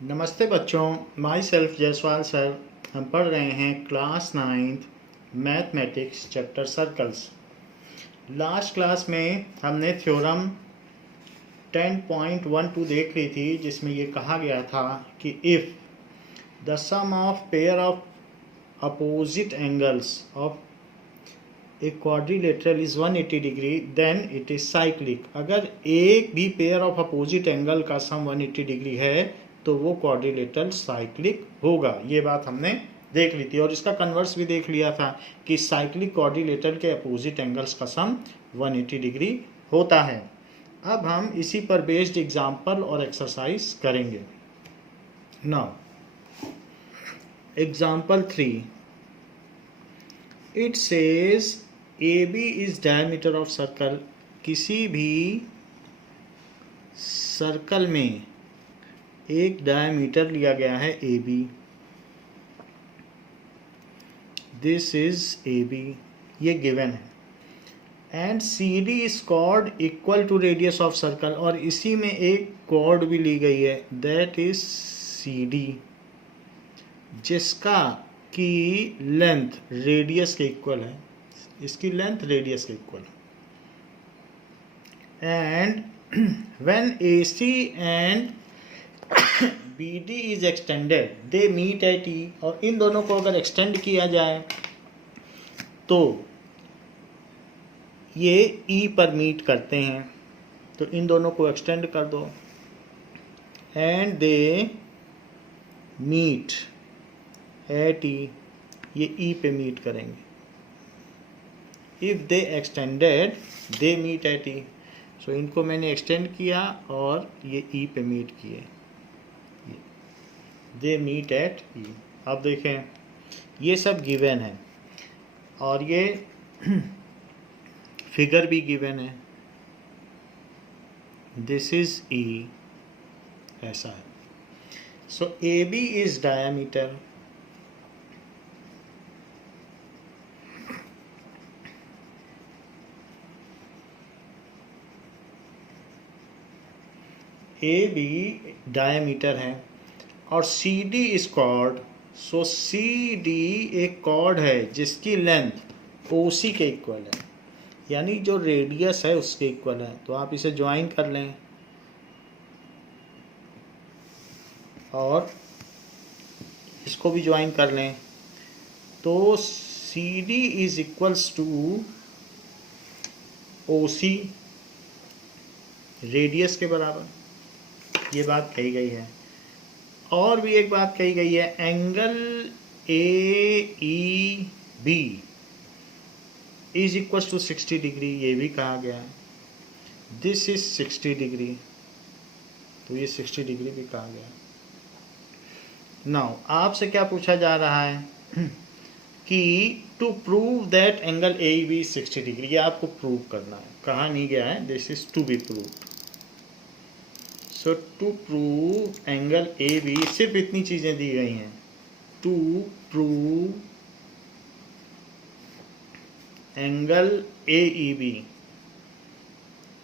नमस्ते बच्चों, my self Jaiswal sir. हम पढ़ रहे हैं class 9th mathematics chapter circles. Last class में हमने थ्योरम 10.12 देख ली थी, जिसमें ये कहा गया था कि if the sum of pair of opposite angles of a quadrilateral is 180 degree then it is cyclic. अगर एक भी पेयर ऑफ अपोजिट एंगल का सम 180 डिग्री है तो वो क्वाड्रिलेटरल साइक्लिक होगा। ये बात हमने देख ली थी और इसका कन्वर्स भी देख लिया था कि साइक्लिक क्वाड्रिलेटरल के अपोजिट एंगल्स का सम 180 डिग्री होता है। अब हम इसी पर बेस्ड एग्जाम्पल और एक्सरसाइज करेंगे। Now example 3, it says AB is diameter of circle. किसी भी सर्कल में एक डायमीटर लिया गया है AB। दिस इज AB, ये गिवन है। And CD is chord equal to radius of circle, और इसी में एक कॉर्ड भी ली गई है, दैट इज CD, जिसका की लेंथ रेडियस के इक्वल है। इसकी लेंथ रेडियस के इक्वल है। And when AC and BD is extended they meet at E, और इन दोनों को अगर एक्सटेंड किया जाए तो ये E पर मीट करते हैं। तो इन दोनों को एक्सटेंड कर दो and they meet at E, ये E पे मीट करेंगे। If they extended they meet at E, so इनको मैंने एक्सटेंड किया और ये E पे मीट किए, दे मीट एट E। अब देखें, ये सब गिवन है और ये फिगर भी गिवन है। दिस इज E, ऐसा है। So AB is diameter, AB diameter है और CD is chord. So CD एक कॉर्ड है जिसकी लेंथ OC के इक्वल है, यानी जो रेडियस है उसके इक्वल है। तो आप इसे ज्वाइन कर लें और इसको भी ज्वाइन कर लें, तो CD is equals to OC, radius के बराबर। ये बात कही गई है। और भी एक बात कही गई है, angle AEB is equal to 60 degree, ये भी कहा गया है। दिस इज 60 डिग्री, तो ये 60 डिग्री भी कहा गया। नाउ आपसे क्या पूछा जा रहा है कि to prove that angle AEB 60 degree, ये आपको प्रूव करना है। कहा नहीं गया है, this is to be proved. So to prove angle AB, सिर्फ इतनी चीजें दी गई हैं। To prove angle AEB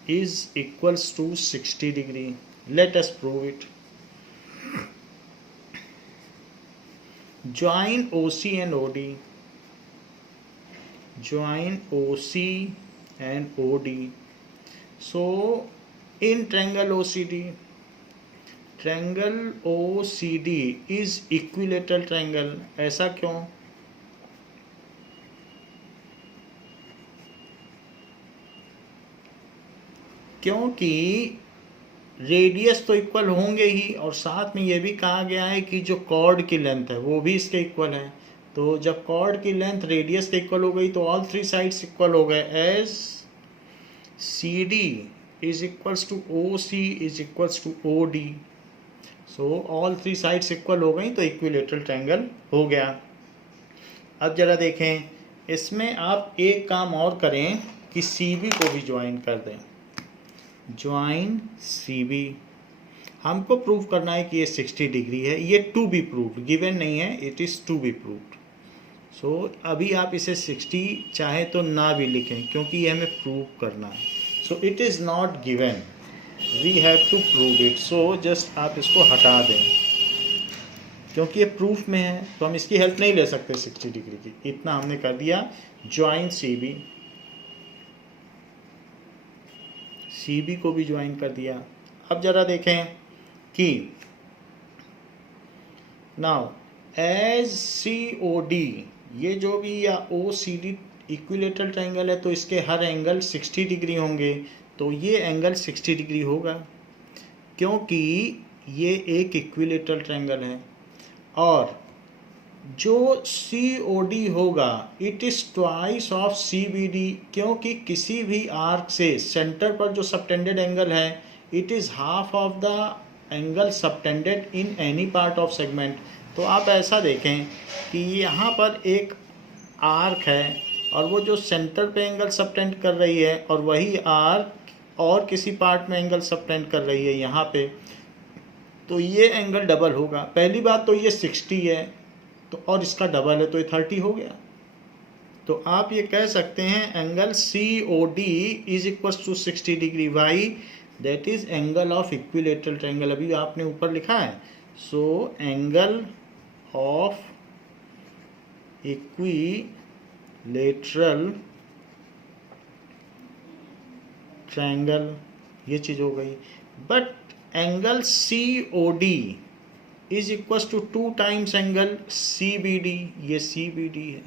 is equals to 60 degree. Let us prove it. Join OC and OD. Join OC and OD. So in triangle OCD, triangle OCD is equilateral triangle. ऐसा क्यों? क्योंकि radius तो इक्वल होंगे ही, और साथ में ये भी कहा गया है कि जो कॉर्ड की लेंथ है वो भी इसके इक्वल है। तो जब कॉर्ड की लेंथ रेडियस के इक्वल हो गई तो ऑल थ्री साइड्स इक्वल हो गए। एज CD is equals to OC is equals to OD, so all three sides equal हो गई तो इक्विलेटरल ट्रायंगल हो गया। अब जरा देखें, इसमें आप एक काम और करें कि CB को भी ज्वाइन कर दें। ज्वाइन CB, हमको प्रूव करना है कि ये 60 डिग्री है। ये टू बी प्रूव्ड, गिवन नहीं है, it is to be proved. So अभी आप इसे 60 चाहे तो ना भी लिखें, क्योंकि ये हमें प्रूव करना है। So it is not given, we have to prove it. So just आप इसको हटा दें। क्योंकि ये प्रूफ में है तो हम इसकी हेल्प नहीं ले सकते 60 डिग्री की। इतना हमने कर दिया। ज्वाइन सी बी को भी ज्वाइन कर दिया। अब जरा देखें कि नाउ एज सी ओ डी, ये जो भी या ओ सी डी इक्विलेटरल ट्रायंगल है तो इसके हर एंगल 60 डिग्री होंगे। तो ये एंगल 60 डिग्री होगा क्योंकि ये एक इक्विलेटरल ट्रायंगल है। और जो सी ओ डी होगा it is twice of C B D, क्योंकि किसी भी आर्क से सेंटर पर जो सबटेंडेड एंगल है it is half of the angle subtended in any part of segment. तो आप ऐसा देखें कि यहाँ पर एक आर्क है और वो जो सेंटर पे एंगल सबटेंड कर रही है और वही आर्क और किसी पार्ट में एंगल सबटेंड कर रही है यहाँ पे, तो ये एंगल डबल होगा। पहली बात तो ये 60 है तो और इसका डबल है तो ये 30 हो गया। तो आप ये कह सकते हैं angle C O D is equal to 60 degree. Why? That is angle of equilateral triangle. अभी आपने ऊपर लिखा है। So angle of equilateral triangle, ये चीज़ हो गई। But angle C O D is equal to 2 times angle C B D. ये सी बी डी है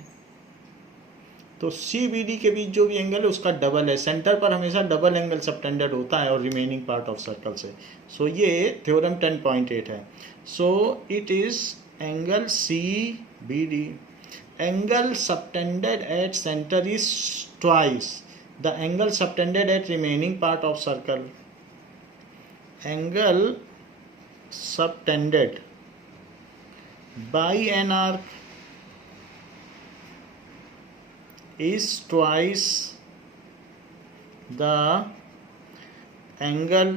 तो सी बी डी के बीच जो भी एंगल है उसका डबल है। सेंटर पर हमेशा डबल एंगल सबटेंडेड होता है और रिमेनिंग पार्ट ऑफ सर्कल से। सो ये थ्योरम 10.8 है। So it is angle C B D. Angle subtended at centre is twice the angle subtended at remaining part of circle. Angle subtended by an arc is twice the angle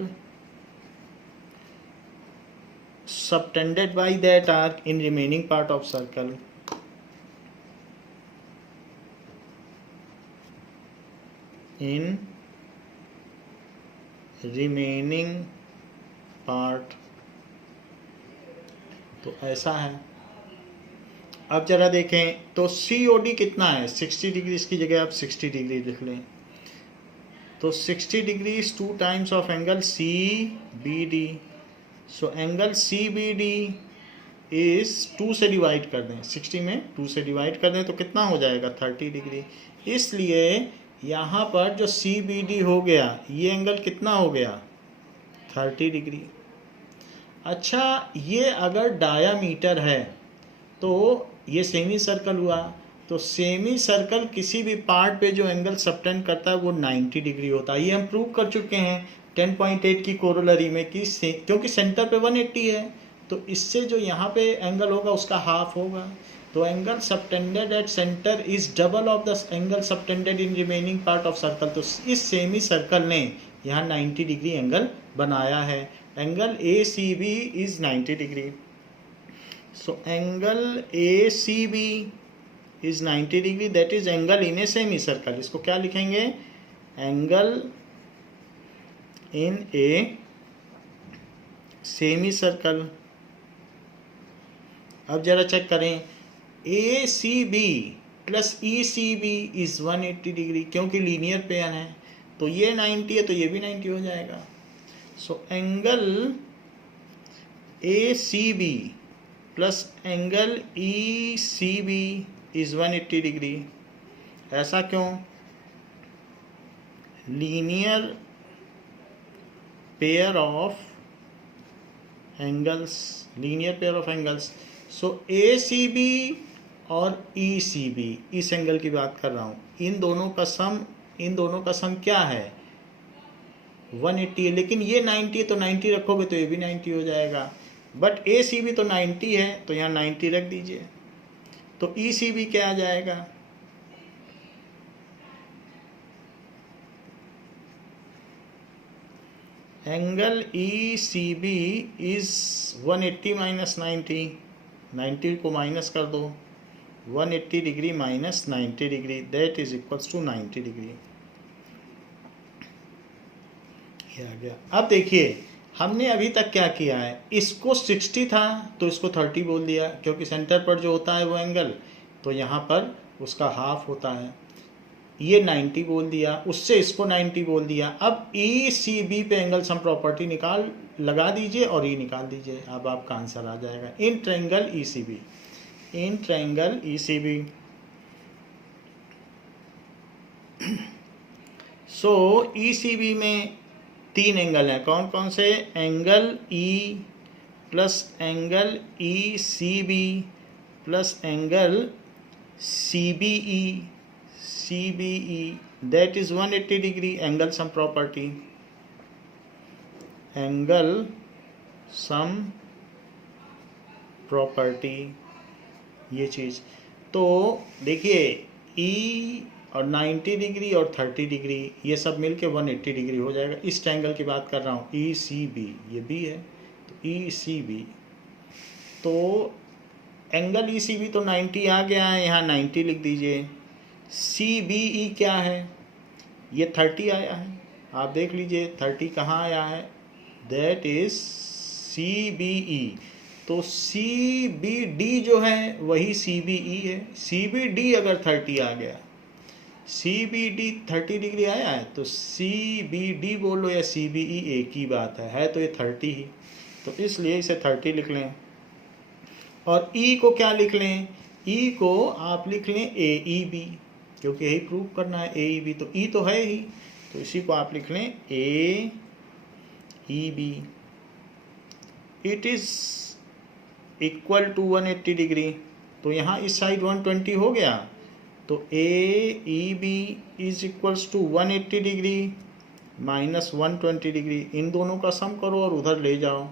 subtended by that arc in remaining part of circle. In remaining part, तो ऐसा है। अब जरा देखें तो सी O D कितना है 60 degree. इसकी जगह आप 60 डिग्री लिख लें। तो 60 degree is 2 times of angle C B D. So angle C B D is 2 से डिवाइड कर दें। 60 में 2 से डिवाइड कर दें तो कितना हो जाएगा 30 डिग्री। इसलिए यहाँ पर जो सी बी डी हो गया ये एंगल कितना हो गया 30 डिग्री। अच्छा, ये अगर डायामीटर है तो ये सेमी सर्कल हुआ। तो सेमी सर्कल किसी भी पार्ट पे जो एंगल सबटेंड करता है वो 90 डिग्री होता है। ये हम प्रूव कर चुके हैं 10.8 की कोरोलरी में कि क्योंकि सेंटर पे 180 है तो इससे जो यहाँ पे एंगल होगा उसका हाफ होगा। तो angle subtended at centre is double of the angle subtended in remaining part of circle. तो इस सेमी सर्कल ने यहाँ 90 डिग्री एंगल बनाया है। Angle A C B is 90 degree. So angle A C B is 90 degree, that is angle in a semicircle. इसको क्या लिखेंगे? Angle in a semicircle. अब जरा चेक करें, A C B plus E C B is 180 degree, क्योंकि linear pair है तो ये 90 है तो ये भी 90 हो जाएगा। So angle A C B plus angle E C B is 180 degree. ऐसा क्यों? Linear pair of angles, linear pair of angles. So A C B और ई सी बी, इस एंगल की बात कर रहा हूँ, इन दोनों का सम क्या है 180 है। लेकिन ये 90 है तो 90 रखोगे तो ये भी 90 हो जाएगा। बट ए सी बी तो 90 है तो यहाँ 90 रख दीजिए। तो ई सी बी क्या आ जाएगा? Angle E C B is 180 minus 90। 90 को माइनस कर दो, 180 degree minus 90 degree, that is equals to 90 degree. ये आ गया। अब देखिए हमने अभी तक क्या किया है, इसको 60 था तो इसको 30 बोल दिया, क्योंकि सेंटर पर जो होता है वो एंगल, तो यहाँ पर उसका हाफ होता है। ये 90 बोल दिया, उससे इसको 90 बोल दिया। अब ई सी बी पे एंगल सम प्रॉपर्टी निकाल लगा दीजिए और ई निकाल दीजिए, अब आपका आंसर आ जाएगा in triangle E C B. In triangle E C B so E C B में 3 एंगल हैं, कौन कौन से, angle E plus angle E C B plus angle C B E, CBE, that is 180 degree, angle sum property, angle sum property, ये चीज़। तो देखिए E और 90 degree और 30 डिग्री ये सब मिलके 180 डिग्री हो जाएगा। इस ट्रायंगल की बात कर रहा हूँ, ECB, ये B है तो ECB, तो एंगल ECB तो 90 आ गया है, यहाँ 90 लिख दीजिए। CBE क्या है, ये 30 आया है, आप देख लीजिए 30 कहाँ आया है, दैट इज CBE। तो CBD जो है वही CBE है। CBD अगर 30 आ गया, CBD 30 डिग्री आया है तो CBD बोलो या CBE एक ही बात है तो ये 30 ही, तो इसलिए इसे 30 लिख लें। और E को क्या लिख लें, E को आप लिख लें AEB, क्योंकि यही प्रूव करना है AEB, तो E तो है ही, तो इसी को आप लिख लें AEB। It is equal to 180 degree, तो यहाँ इस साइड 120 हो गया, तो AEB is equals to 180 degree minus 120 degree, इन दोनों का सम करो और उधर ले जाओ,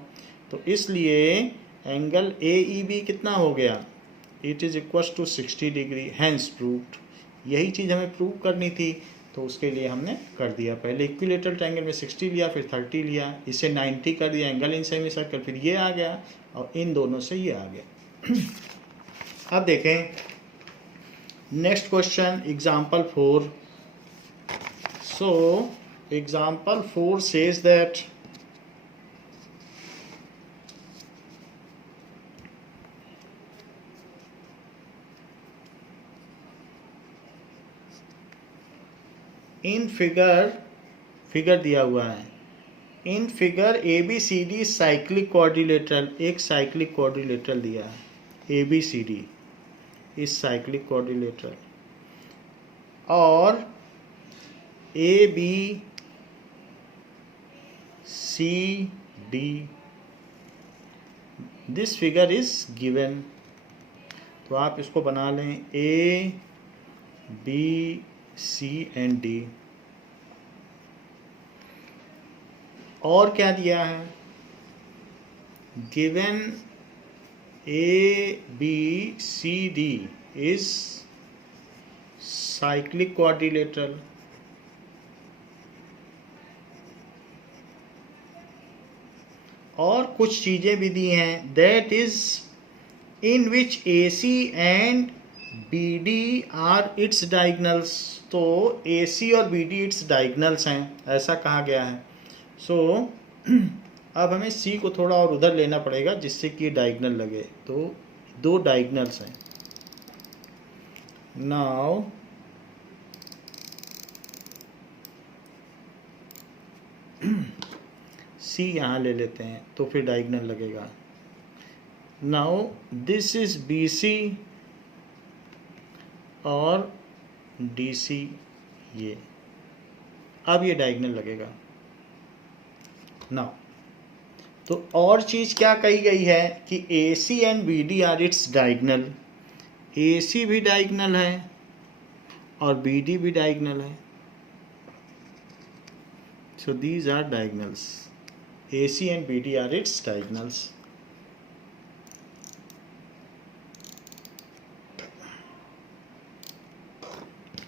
तो इसलिए एंगल AEB कितना हो गया, it is equals to 60 degree, hence proved. यही चीज़ हमें प्रूव करनी थी, तो उसके लिए हमने कर दिया। पहले इक्विलेटरल ट्रायंगल में 60 लिया, फिर 30 लिया, इसे 90 कर दिया, एंगल इन सेमी सर्कल, फिर ये आ गया और इन दोनों से ये आ गया। अब देखें next question, example 4। So example 4 says that in figure दिया हुआ है, in figure ABCD cyclic quadrilateral, एक साइक्लिक क्वाड्रिलेटरल दिया है, ABCD इस साइक्लिक क्वाड्रिलेटरल, और ABCD, this figure is given, तो आप इसको बना लें A, B, C and D। और क्या दिया है, given ABCD is cyclic quadrilateral, और कुछ चीज़ें भी दी हैं, that is in which AC and BD are its diagonals, तो AC और BD इट्स डायगनल्स हैं, ऐसा कहा गया है। सो अब हमें C को थोड़ा और उधर लेना पड़ेगा जिससे कि डायगनल लगे, तो 2 डायगनल्स हैं। नाउ C यहाँ ले लेते हैं तो फिर डायगनल लगेगा। नाउ दिस इज BC और DC, ये अब ये डायगनल लगेगा। नाउ तो और चीज़ क्या कही गई है कि AC and BD are its diagonal, AC भी डायगनल है और BD भी डायगनल है, so these are diagonals, AC and BD are its diagonals.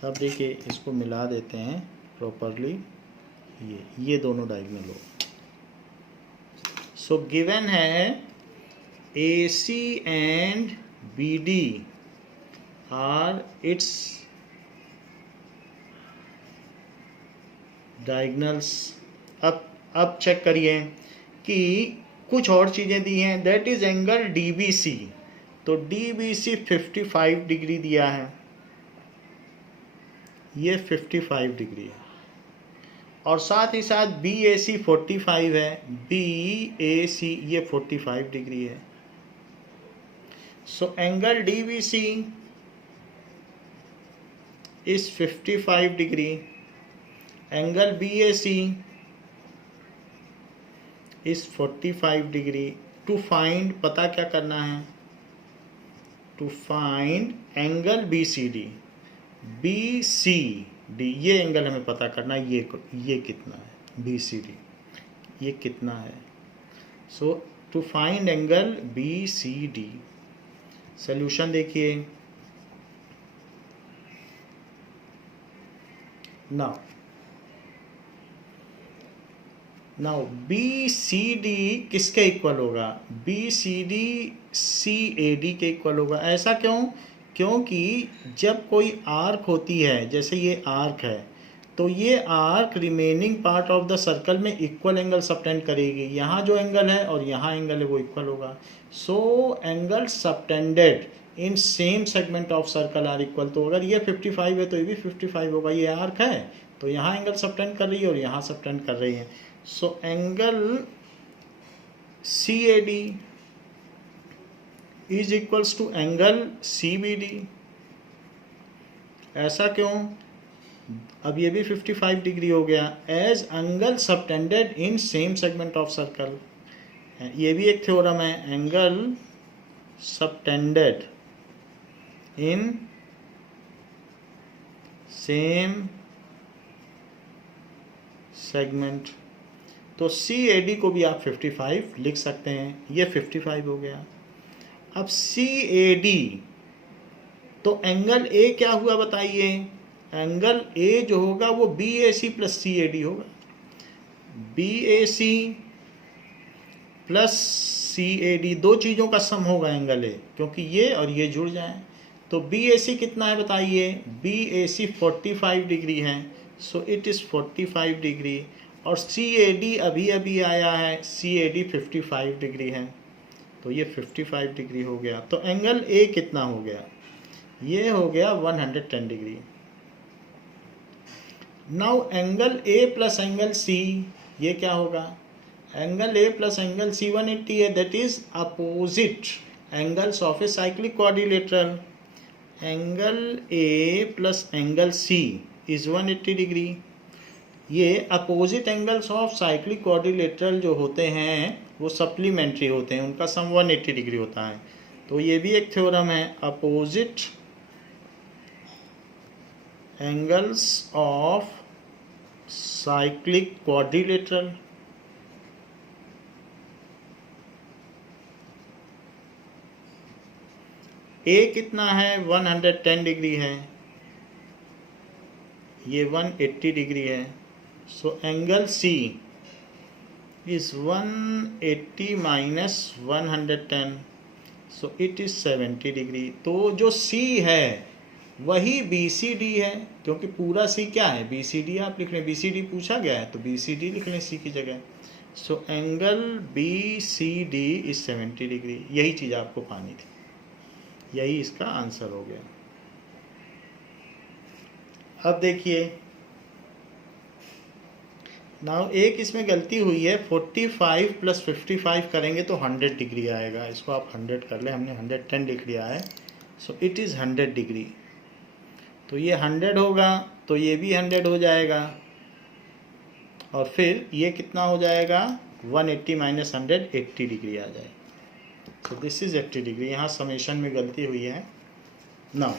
अब देखिए इसको मिला देते हैं प्रॉपरली, ये दोनों डायगनल हो। सो गिवन है AC and BD are its diagonals. अब चेक करिए कि कुछ और चीज़ें दी हैं, दैट इज एंगल DBC। तो DBC 55 डिग्री दिया है, ये 55 डिग्री है, और साथ ही साथ BAC 45 है, BAC ये 45 डिग्री है। So angle DBC is 55 degree, angle BAC is 45 degree. To find, पता क्या करना है, टू फाइंड एंगल BCD, ये एंगल हमें पता करना है, ये कितना है, BCD ये कितना है। So to find angle BCD, solution देखिए। नाउ BCD किसके इक्वल होगा, BCD CAD के इक्वल होगा। ऐसा क्यों, क्योंकि जब कोई आर्क होती है, जैसे ये आर्क है, तो ये arc remaining part of the circle में इक्वल एंगल सबटेंड करेगी। यहाँ जो एंगल है और यहाँ एंगल है वो इक्वल होगा। So angle subtended in same segment of circle are equal. तो अगर ये 55 है तो ये भी 55 होगा। ये आर्क है तो यहाँ एंगल सबटेंड कर रही है और यहाँ सबटेंड कर रही है। So angle CAD is equals to angle CBD। ऐसा क्यों, अब ये भी 55 डिग्री हो गया, as angle subtended in same segment of circle. ये भी एक थ्योरम है, angle subtended in same segment. तो CAD को भी आप 55 लिख सकते हैं, ये 55 हो गया। अब CAD, तो एंगल A क्या हुआ बताइए, एंगल A जो होगा वो BAC प्लस CAD होगा। BAC प्लस CAD दो चीज़ों का सम होगा एंगल A, क्योंकि ये और ये जुड़ जाएं। तो BAC कितना है बताइए, BAC 45 डिग्री है, सो इट इज़ 45 डिग्री। और CAD अभी अभी आया है, CAD 55 डिग्री है, तो ये 55 डिग्री हो गया। तो एंगल A कितना हो गया, ये हो गया 110 degree. Now angle A plus angle C, ये क्या होगा, angle A plus angle C 180 है, that is opposite angles of a cyclic quadrilateral. Angle A plus angle C is 180 degree. ये opposite angles of cyclic quadrilateral जो होते हैं वो supplementary होते हैं, उनका सम 180 डिग्री होता है। तो ये भी एक थ्योरम है, opposite angles of cyclic quadrilateral. A कितना है, 110 डिग्री है, ये 180 डिग्री है। So angle C is 180 minus 110, so it is 70 degree. तो जो C है वही BCD है, क्योंकि पूरा C क्या है, BCD आप लिख लें, BCD पूछा गया है तो BCD लिख लें C की जगह। So angle BCD is 70 degree. यही चीज़ आपको पानी थी, यही इसका आंसर हो गया। अब देखिए, नाउ एक इसमें गलती हुई है, 45 प्लस 55 करेंगे तो 100 डिग्री आएगा। इसको आप 100 कर लें, हमने 110 लिख लिया है, सो इट इज़ 100 डिग्री। तो ये 100 होगा तो ये भी 100 हो जाएगा, और फिर ये कितना हो जाएगा, 180 माइनस 100, 80 डिग्री आ जाएगा। तो दिस इज 80 डिग्री। यहाँ समेशन में गलती हुई है। नाउ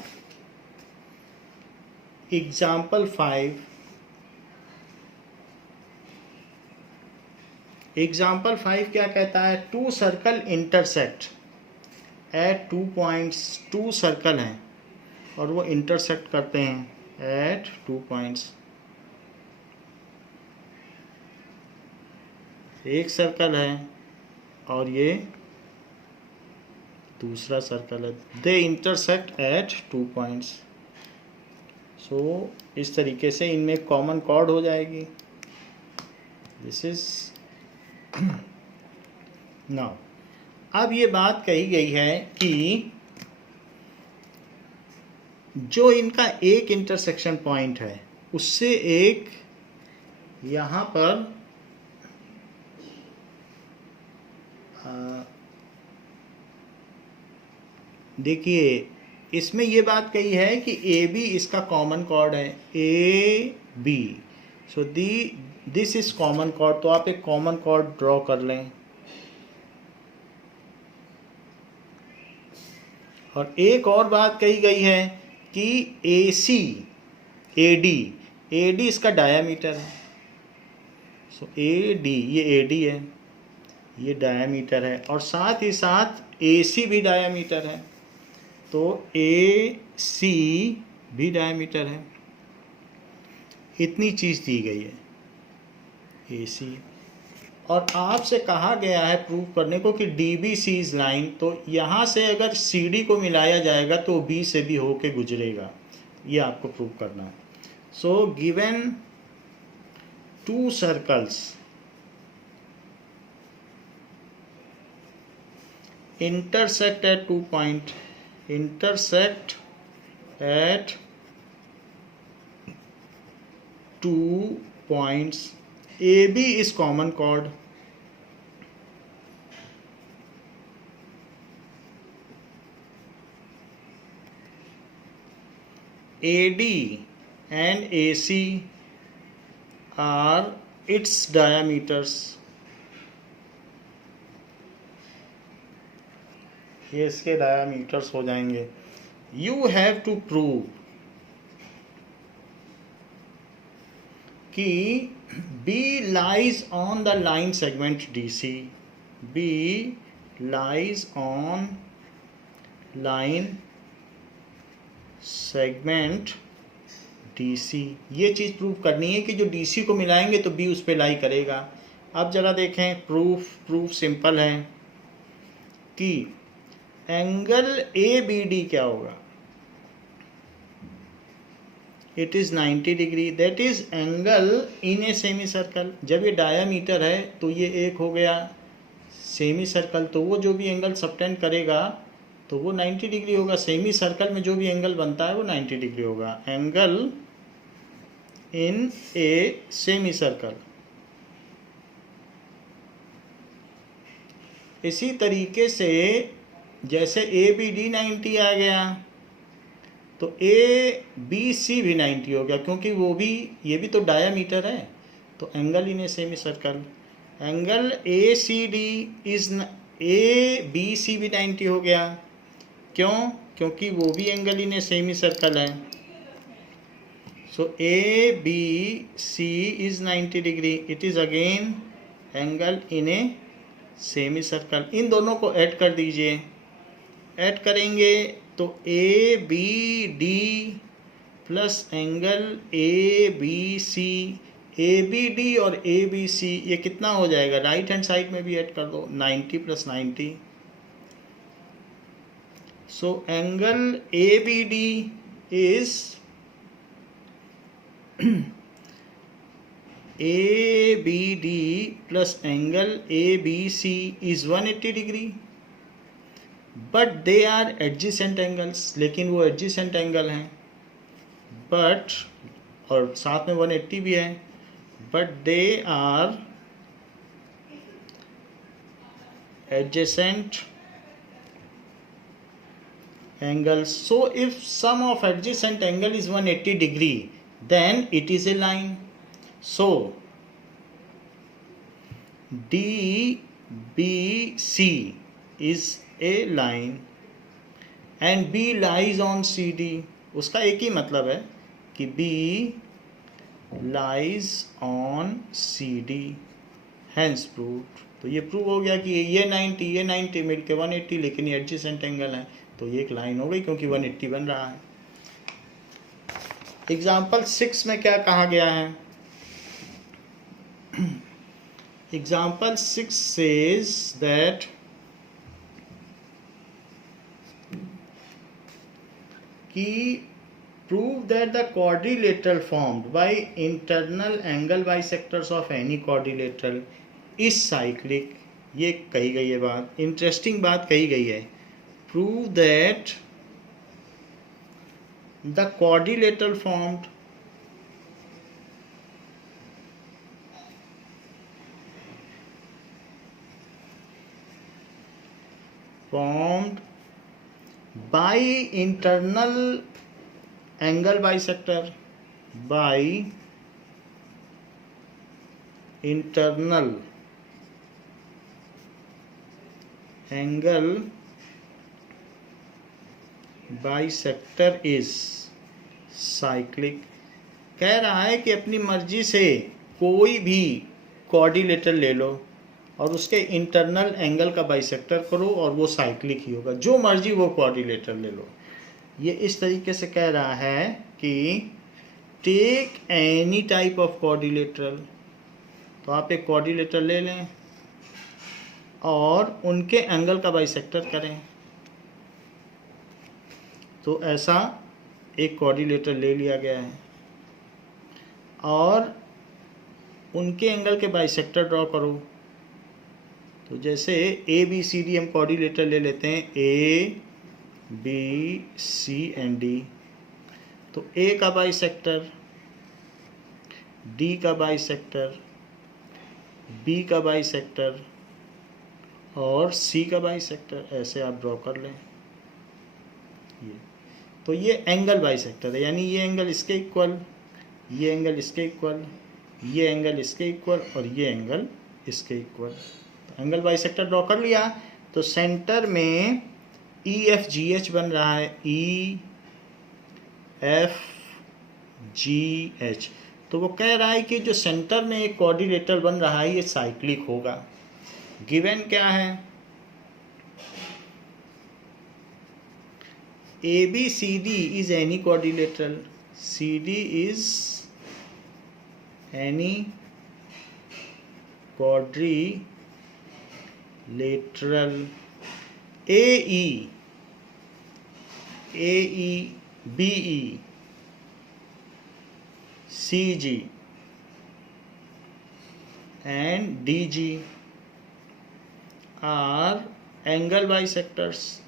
एग्जाम्पल 5, एग्जाम्पल 5 क्या कहता है, two circle intersect at 2 points. Two circle हैं और वो इंटरसेक्ट करते हैं एट 2 पॉइंट्स। एक सर्कल है और ये दूसरा सर्कल है, दे इंटरसेक्ट एट 2 पॉइंट्स। सो इस तरीके से इनमें कॉमन कॉर्ड हो जाएगी। दिस इज नाउ अब ये बात कही गई है कि जो इनका एक इंटरसेक्शन पॉइंट है उससे एक यहाँ पर देखिए इसमें ये बात कही है कि ए बी इसका कॉमन कॉर्ड है, A B, so this is common chord. तो आप एक कॉमन कॉर्ड ड्रॉ कर लें। और एक और बात कही गई है कि ए सी ए डी इसका डायामीटर है। सो ए डी, ये ए डी है, ये डायामीटर है, और साथ ही साथ ए सी भी डायामीटर है। तो ए सी भी डायमीटर है। इतनी चीज़ दी गई है ए सी। और आपसे कहा गया है प्रूव करने को कि D B C is line. तो यहाँ से अगर सी डी को मिलाया जाएगा तो बी से भी होके गुजरेगा, ये आपको प्रूव करना है। So given to circles intersect at 2 point, intersect at 2 points, AB is common chord, AD and AC are its diameters। ये इसके डायामीटर्स हो जाएंगे। यू हैव टू प्रूव कि B lies on the line segment DC, B lies on line segment DC। ये चीज़ prove करनी है कि जो DC को मिलाएंगे तो B उस पर लाई करेगा। अब जरा देखें प्रूफ सिंपल है कि एंगल ABD क्या होगा, it is 90 degree, that is angle in a semi circle. जब ये डायामीटर है तो ये एक हो गया सेमी सर्कल, तो वो जो भी एंगल सबटेंड करेगा तो वो 90 डिग्री होगा। सेमी सर्कल में जो भी एंगल बनता है वो 90 डिग्री होगा। Angle in a semi circle. इसी तरीके से जैसे ABD 90 आ गया तो ABC भी 90 हो गया, क्योंकि वो भी, ये भी तो डायामीटर है। तो angle in a semicircle, angle ACD is ABC भी 90 हो गया। क्यों? क्योंकि वो भी angle in a semicircle है। So ABC is 90 degree, it is again angle in a semicircle. इन दोनों को ऐड कर दीजिए। ऐड करेंगे तो ABD plus angle ABC, ABD और ABC ये कितना हो जाएगा, राइट हैंड साइड में भी ऐड कर दो, 90 plus 90। So angle ABD is ABD plus angle ABC is 180 degree, but they are adjacent angles. लेकिन वो एडजेसेंट एंगल हैं, बट, और साथ में 180 भी है, but they are adjacent angles. So if sum of adjacent angle is 180 degree then it is a line. So DBC is a line and B lies on CD। उसका एक ही मतलब है कि B lies on CD, hence proved। तो ये prove हो गया कि ये 90 मिलके 180, लेकिन ये एडजेसेंट एंगल है, तो ये एक लाइन हो गई क्योंकि 180 बन रहा है। एग्जाम्पल 6 में क्या कहा गया है? एग्जाम्पल 6 says that कि prove that the quadrilateral formed by internal angle bisectors of any quadrilateral is cyclic ये कही गई है बात, इंटरेस्टिंग बात कही गई है। Prove that the quadrilateral formed by internal angle bisector, by internal angle bisector is cyclic। कह रहा है कि अपनी मर्जी से कोई भी क्वाड्रिलेटरल ले लो और उसके इंटरनल एंगल का बाइसेक्टर करो और वो साइक्लिक ही होगा, जो मर्जी वो क्वाड्रिलेटरल ले लो। ये इस तरीके से कह रहा है कि take any type of quadrilateral, तो आप एक क्वाड्रिलेटरल ले लें और उनके एंगल का बाइसेक्टर करें। तो ऐसा एक क्वाड्रिलेटरल ले लिया गया है और उनके एंगल के बाइसेक्टर ड्रॉ करो। तो जैसे ए बी सी डी हम क्वाड्रिलेटरल ले लेते हैं, A B C and D. तो ए का बाइसेक्टर, डी का बाइसेक्टर, बी का बाइसेक्टर और सी का बाइसेक्टर, ऐसे आप ड्रॉ कर लें। ये तो ये एंगल बाइसेक्टर है, यानी ये एंगल इसके इक्वल, ये एंगल इसके इक्वल, ये एंगल इसके इक्वल और ये एंगल इसके इक्वल। तो एंगल बाइसेक्टर ड्रॉ कर लिया। तो सेंटर में ई एफ जी एच बन रहा है, ई एफ जी एच। तो वो कह रहा है कि जो सेंटर में एक क्वाड्रिलेटरल बन रहा है ये साइक्लिक होगा। गिवन क्या है, A B C D is any quadrilateral, C D is any quadrilateral, AE, BE, CG and DG are angle bisectors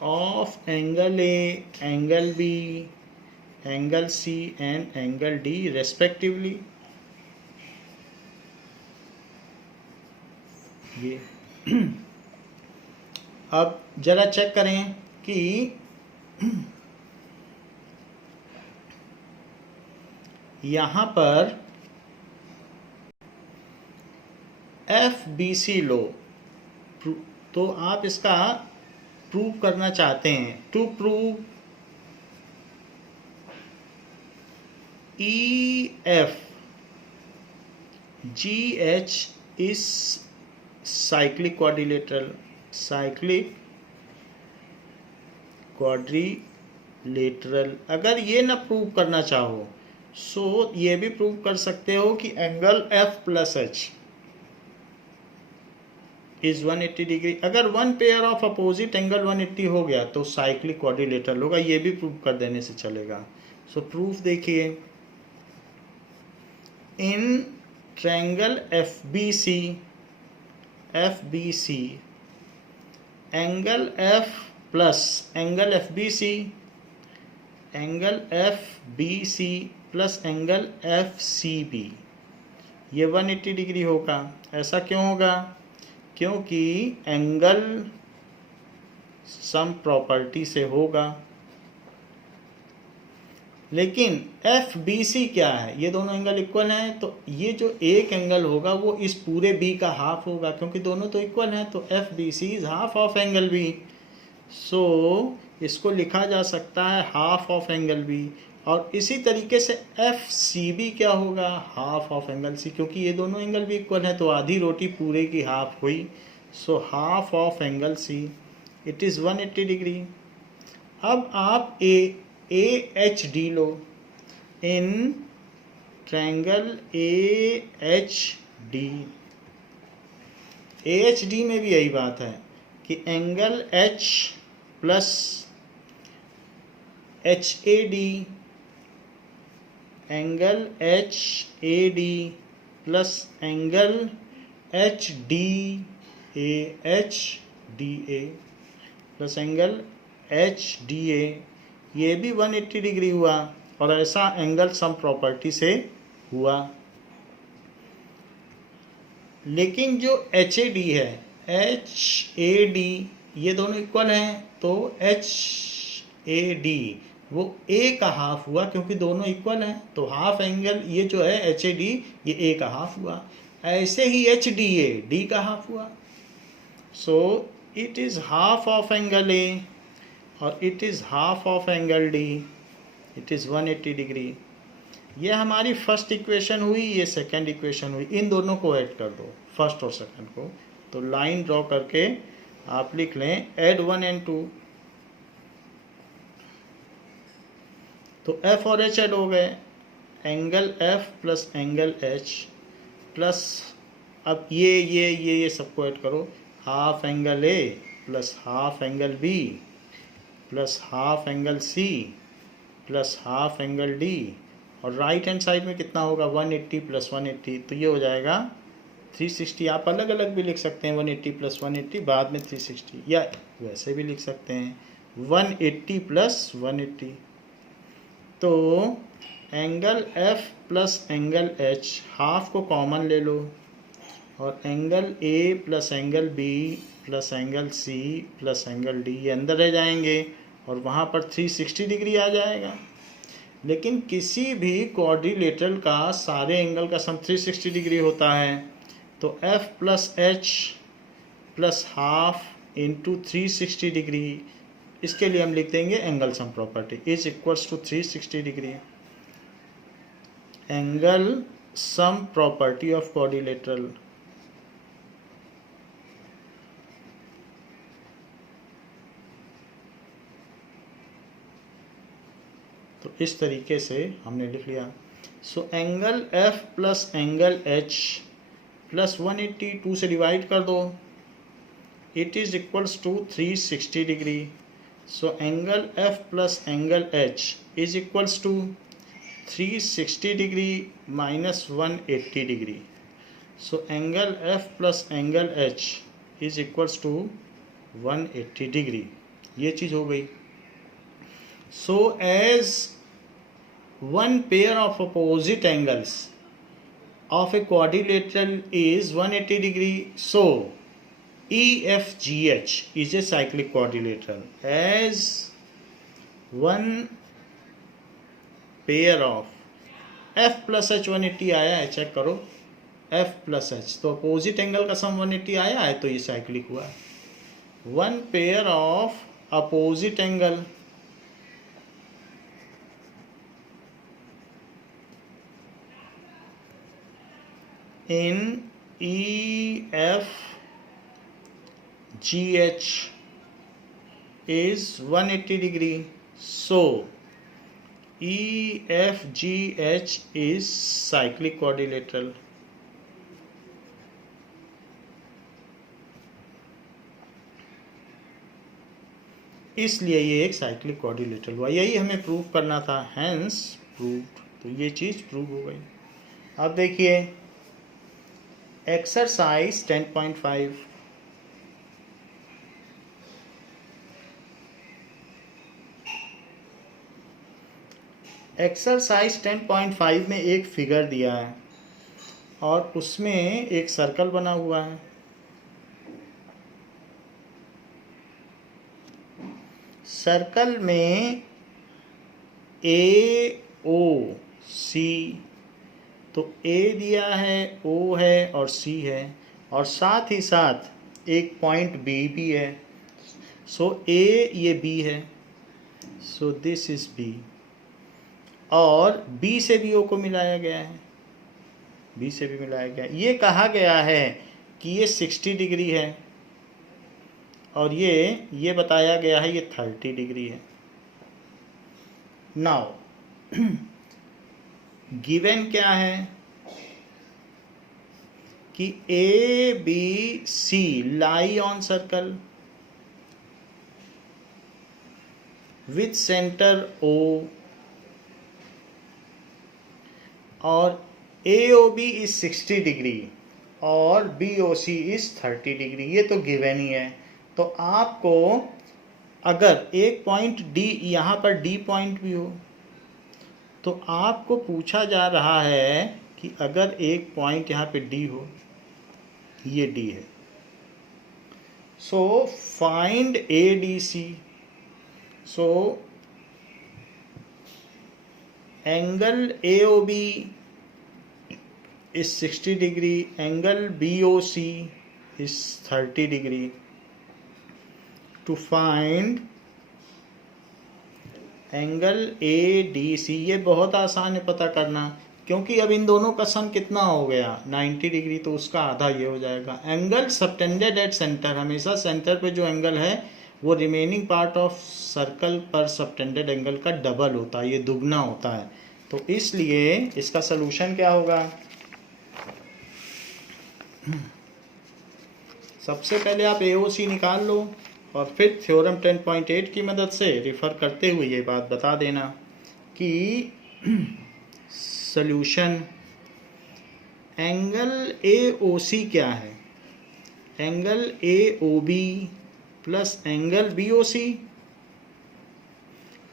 of angle A, angle B, angle C and angle D respectively। ये अब जरा check करें कि यहाँ पर F B सी लो, तो आप इसका प्रूव करना चाहते हैं। To prove E F G H is cyclic quadrilateral, cyclic quadrilateral. अगर ये ना प्रूव करना चाहो सो ये भी प्रूव कर सकते हो कि angle F plus H is 180 degree. अगर one pair of opposite angle 180 हो गया तो साइक्लिक क्वाड्रिलेटरल होगा, ये भी प्रूव कर देने से चलेगा। सो प्रूफ देखिए, in triangle F B C angle F plus angle F B C plus angle F C B, ये 180 डिग्री होगा। ऐसा क्यों होगा? क्योंकि एंगल सम प्रॉपर्टी से होगा। लेकिन एफ बी सी क्या है, ये दोनों एंगल इक्वल हैं, तो ये जो एक एंगल होगा वो इस पूरे बी का हाफ होगा, क्योंकि दोनों तो इक्वल हैं। तो F B C is half of angle B. So इसको लिखा जा सकता है हाफ ऑफ एंगल बी। और इसी तरीके से एफ सी बी क्या होगा, हाफ ऑफ एंगल सी, क्योंकि ये दोनों एंगल भी इक्वल हैं, तो आधी रोटी पूरे की हाफ हुई। So half of angle C, it is 180 degree. अब आप ए एच डी लो, in triangle A H D में भी यही बात है कि angle H plus H A D angle H A D plus angle H D A plus angle H D A, ये भी 180 डिग्री हुआ और ऐसा एंगल सम प्रॉपर्टी से हुआ। लेकिन जो एच ए डी है, एच ए डी, ये दोनों इक्वल हैं, तो एच ए डी वो ए का हाफ हुआ, क्योंकि दोनों इक्वल हैं तो हाफ एंगल ये जो है एच ए डी ये ए का हाफ हुआ। ऐसे ही एच डी ए डी का हाफ हुआ। So it is half of angle A और it is half of angle D, it is 180 degree. ये हमारी फर्स्ट इक्वेशन हुई, ये सेकंड इक्वेशन हुई। इन दोनों को ऐड कर दो, फर्स्ट और सेकंड को। तो लाइन ड्रॉ करके आप लिख लें ऐड 1 and 2। तो F और H ऐड हो गए, angle F plus angle H plus, अब ये सबको ऐड करो, half angle A plus half angle B plus half angle C plus half angle D, और राइट हैंड साइड में कितना होगा 180 प्लस 180, तो ये हो जाएगा 360। आप अलग अलग भी लिख सकते हैं, 180 प्लस 180 बाद में 360, या वैसे भी लिख सकते हैं 180 प्लस 180। तो angle F plus angle H half को कॉमन ले लो और angle A plus angle B plus angle C plus angle D ये अंदर रह जाएंगे और वहाँ पर 360 डिग्री आ जाएगा। लेकिन किसी भी क्वाड्रिलेटरल का सारे एंगल का सम 360 डिग्री होता है, तो F plus H plus half into 360 degree, इसके लिए हम लिख देंगे angle sum property is equals to 360 degree. Angle sum property of quadrilateral. तो इस तरीके से हमने लिख लिया। So angle F plus angle H plus 180 2 से डिवाइड कर दो, it is equals to 360 degree. So angle F plus angle H is equals to 360 degree minus 180 degree. So angle F plus angle H is equals to 180 degree. ये चीज़ हो गई। So as one pair of opposite angles of a quadrilateral is 180 degree, so EFGH is a cyclic quadrilateral. As one pair of F plus H 180 आया है, check करो F plus H, तो opposite angle का सम 180 आया है, तो ये cyclic हुआ है। One pair of opposite angle in EFGH is 180 degree. So EFGH is cyclic quadrilateral. इसलिए ये एक साइक्लिक क्वाड्रिलेटरल हुआ। यही हमें प्रूव करना था, हैंस प्रूव्ड। तो ये चीज़ प्रूव हो गई। अब देखिए एक्सरसाइज 10.5। एक्सरसाइज 10.5 में एक फिगर दिया है और उसमें एक सर्कल बना हुआ है। सर्कल में AOC, तो A दिया है, O है और C है, और साथ ही साथ एक पॉइंट B भी है। सो A ये B है, सो दिस इज B, और B से भी O को मिलाया गया है, B से भी मिलाया गया। ये कहा गया है कि ये 60 डिग्री है और ये बताया गया है ये 30 डिग्री है। नाउ गिवन क्या है कि ABC lie on circle with centre O और AOB इज 60 डिग्री और BOC इज 30 डिग्री, ये तो गिवन ही है। तो आपको अगर एक पॉइंट D, यहाँ पर D पॉइंट भी हो, तो आपको पूछा जा रहा है कि अगर एक पॉइंट यहाँ पे D हो, ये D है, so find ADC। So angle AOB is 60 degree, angle BOC is 30 degree. To find angle ADC, ये बहुत आसान है पता करना, क्योंकि अब इन दोनों का सम कितना हो गया 90 डिग्री, तो उसका आधा ये हो जाएगा। एंगल सबटेंडेड एट सेंटर, हमेशा सेंटर पे जो एंगल है वो रिमेनिंग पार्ट ऑफ सर्कल पर सबटेंडेड एंगल का डबल होता है, ये दुगना होता है। तो इसलिए इसका सलूशन क्या होगा, सबसे पहले आप AOC निकाल लो और फिर थ्योरम 10.8 की मदद से रिफ़र करते हुए ये बात बता देना कि सॉल्यूशन एंगल AOC क्या है, angle AOB plus angle BOC,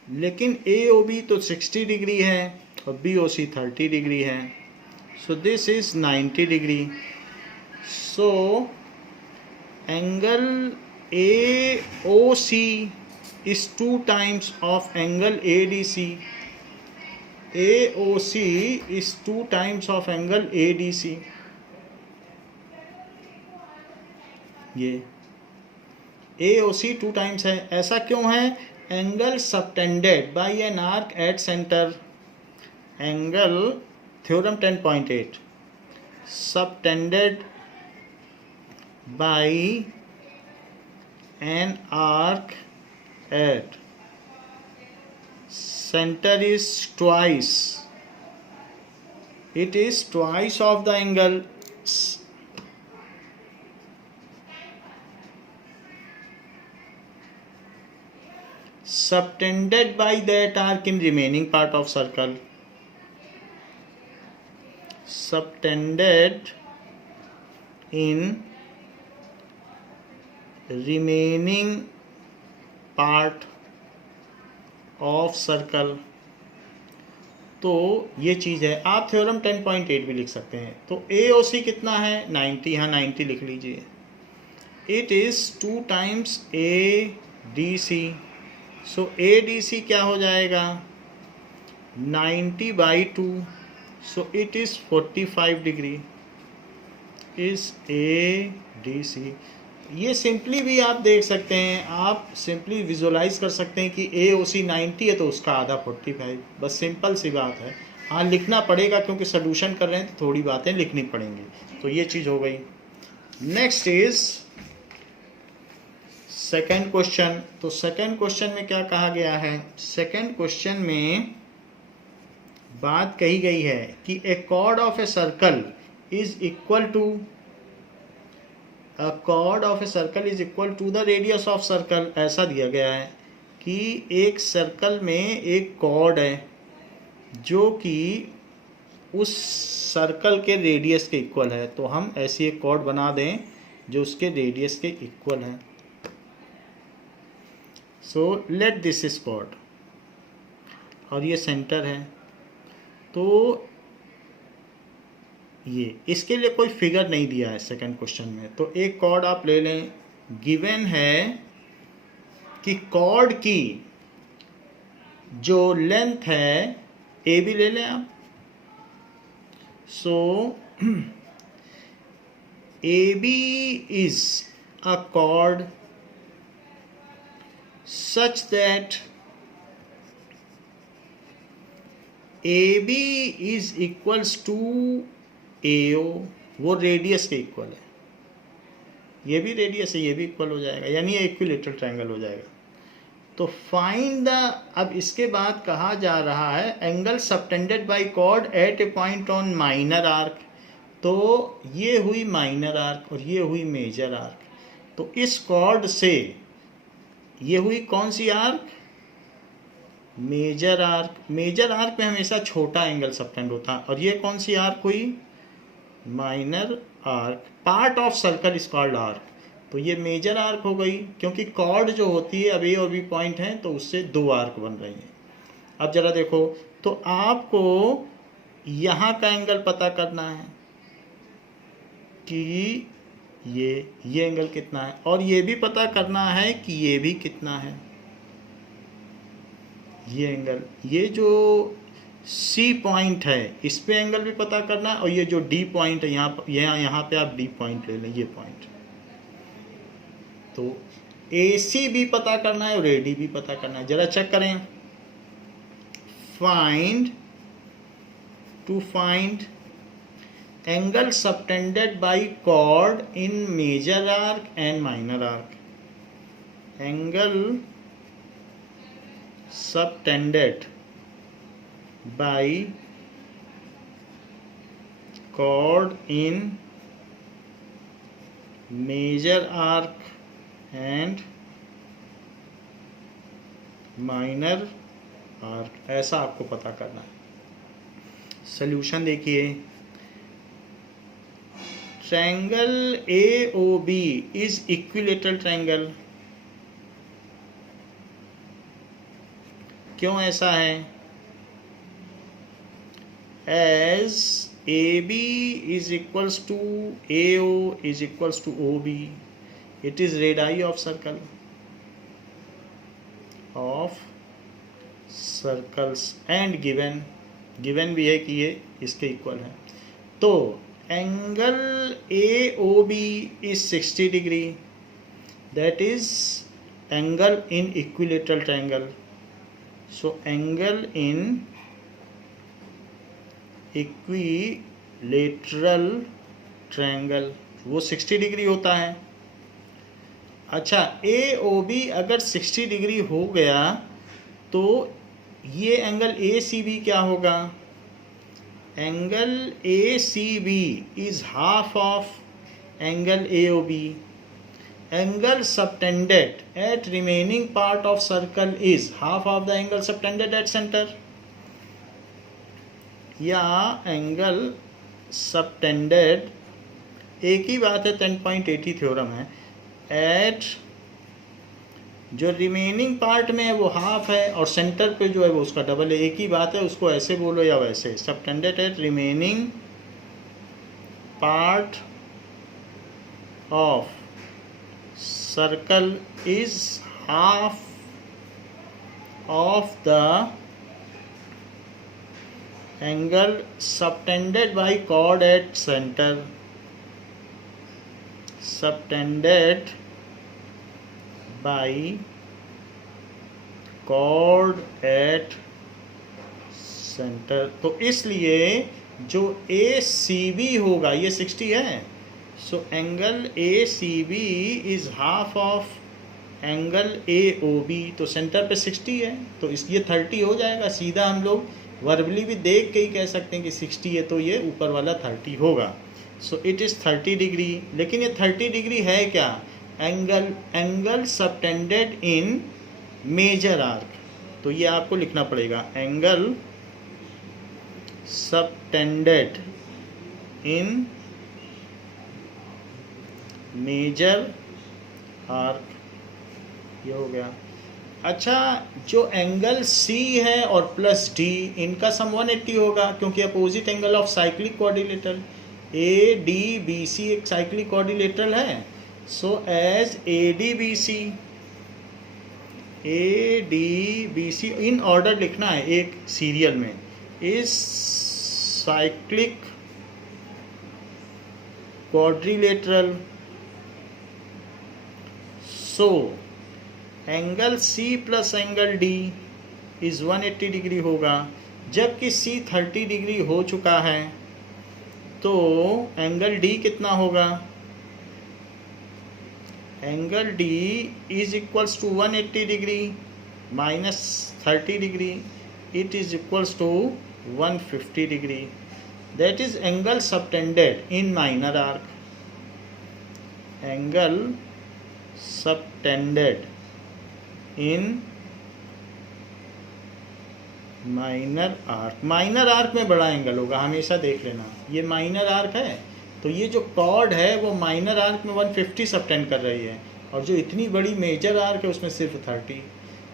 लेकिन AOB तो 60 डिग्री है और BOC 30 डिग्री है, सो this is 90 degree. So angle AOC is 2 times of angle ADC. AOC is 2 times of angle ADC. ये AOC 2 times है, ऐसा क्यों है, angle subtended by an arc at centre, angle theorem 10.8 subtended by an arc at center is twice, it is twice of the angle subtended by that arc in remaining part of circle, subtended in remaining part of circle. तो ये चीज़ है, आप theorem 10.8 भी लिख सकते हैं। तो AOC कितना है 90, यहाँ 90 लिख लीजिए, it is 2 times ADC। So ADC क्या हो जाएगा 90/2, सो it is 45 degree is ADC। ये सिंपली भी आप देख सकते हैं, आप सिंपली विजुलाइज कर सकते हैं कि AOC 90 है तो उसका आधा 45, बस सिंपल सी बात है। हाँ लिखना पड़ेगा क्योंकि सोल्यूशन कर रहे हैं तो थोड़ी बातें लिखनी पड़ेंगी। तो ये चीज़ हो गई। Next is second question. तो सेकेंड क्वेश्चन में क्या कहा गया है, सेकेंड क्वेश्चन में बात कही गई है कि a chord of a circle is equal to, chord of a circle is equal to the radius of circle. ऐसा दिया गया है कि एक सर्कल में एक कॉर्ड है जो कि उस सर्कल के रेडियस के इक्वल है, तो हम ऐसी एक कॉर्ड बना दें जो उसके रेडियस के इक्वल है। So let this is chord और ये सेंटर है। तो ये इसके लिए कोई फिगर नहीं दिया है सेकंड क्वेश्चन में। तो एक कॉर्ड आप ले लें, गिवन है कि कॉर्ड की जो लेंथ है ए बी ले लें आप। So A B is a chord such that A B is equals to AO, वो रेडियस के इक्वल है, ये भी रेडियस है, ये भी इक्वल हो जाएगा, यानी ये इक्विलेटरल ट्रायंगल हो जाएगा। तो फाइंड द, अब इसके बाद कहा जा रहा है angle subtended by chord at a point on minor arc. तो ये हुई माइनर आर्क और ये हुई मेजर आर्क। तो इस कॉर्ड से ये हुई कौन सी आर्क, मेजर आर्क में हमेशा छोटा एंगल सबटेंड होता है, और ये कौन सी आर्क हुई? Minor arc. Part of circle is called arc. तो ये मेजर आर्क हो गई, क्योंकि कॉर्ड जो होती है, अब ए और बी पॉइंट हैं तो उससे दो आर्क बन रही हैं। अब जरा देखो, तो आपको यहाँ का एंगल पता करना है कि ये एंगल कितना है, और ये भी पता करना है कि ये भी कितना है। ये एंगल, ये जो सी पॉइंट है इस पे एंगल भी पता करना है, और ये जो डी पॉइंट है यहाँ पे आप डी पॉइंट ले लें, ये पॉइंट। तो ए सी भी पता करना है और ए डी भी पता करना है। जरा चेक करें, to find angle subtended by chord in major arc and minor arc. Angle subtended by chord in major arc and minor arc, ऐसा आपको पता करना है। सॉल्यूशन देखिए, triangle AOB is equilateral triangle. क्यों ऐसा है? As AB is equals to AO is equals to OB, it is radii of circle and given भी है कि ये इसके इक्वल है। तो angle AOB is 60 degree, that is angle in equilateral triangle. So angle in equilateral triangle वो 60 degree होता है। अच्छा, AOB अगर 60 डिग्री हो गया तो ये एंगल ACB क्या होगा? Angle ACB is half of angle AOB। Angle subtended at remaining part of circle is half of the angle subtended at center. या एंगल सबटेंडेड, एक ही बात है, 10.80 थ्योरम है। एट जो रिमेनिंग पार्ट में है वो हाफ है, और सेंटर पे जो है वो उसका डबल है। एक ही बात है, उसको ऐसे बोलो या वैसे। Subtended at remaining part of circle is half of the angle subtended by chord at center. Subtended by chord at center. तो इसलिए जो ACB होगा, ये 60 है, so angle ACB is half of angle AOB। तो सेंटर पे 60 है, तो इस ये 30 हो जाएगा। सीधा हम लोग वर्बली भी देख के ही कह सकते हैं कि 60 है तो ये ऊपर वाला 30 होगा। सो इट इज़ 30 डिग्री। लेकिन ये 30 डिग्री है क्या? Angle subtended in major arc. तो ये आपको लिखना पड़ेगा, angle subtended in major arc. ये हो गया। अच्छा, जो एंगल C है और प्लस D, इनका सम 180 होगा, क्योंकि opposite angle of cyclic quadrilateral. ADBC एक साइक्लिक क्वाड्रिलेटरल है। So as ADBC in order लिखना है एक सीरियल में, is cyclic quadrilateral. So angle C plus angle D is 180 degree होगा। जबकि C 30 डिग्री हो चुका है तो एंगल D कितना होगा? Angle D is equals to 180 degree minus 30 degree, it is equals to 150 degree. That is angle subtended in minor arc. Angle subtended in minor arc में बड़ा एंगल होगा, हमेशा देख लेना। ये माइनर आर्क है, तो ये जो कॉर्ड है वो माइनर आर्क में 150 सबटेंड कर रही है, और जो इतनी बड़ी मेजर आर्क है उसमें सिर्फ 30।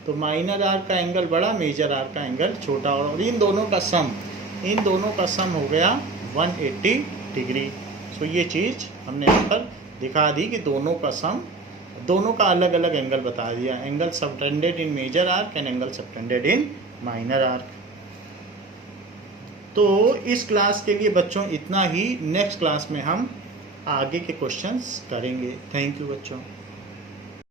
तो माइनर आर्क का एंगल बड़ा, मेजर आर्क का एंगल छोटा, और इन दोनों का सम हो गया 180 डिग्री। सो ये चीज़ हमने यहाँ पर दिखा दी कि दोनों का अलग अलग एंगल बता दिया, angle subtended in major arc and angle subtended in minor arc. तो इस क्लास के लिए बच्चों इतना ही। नेक्स्ट क्लास में हम आगे के क्वेश्चंस करेंगे। थैंक यू बच्चों।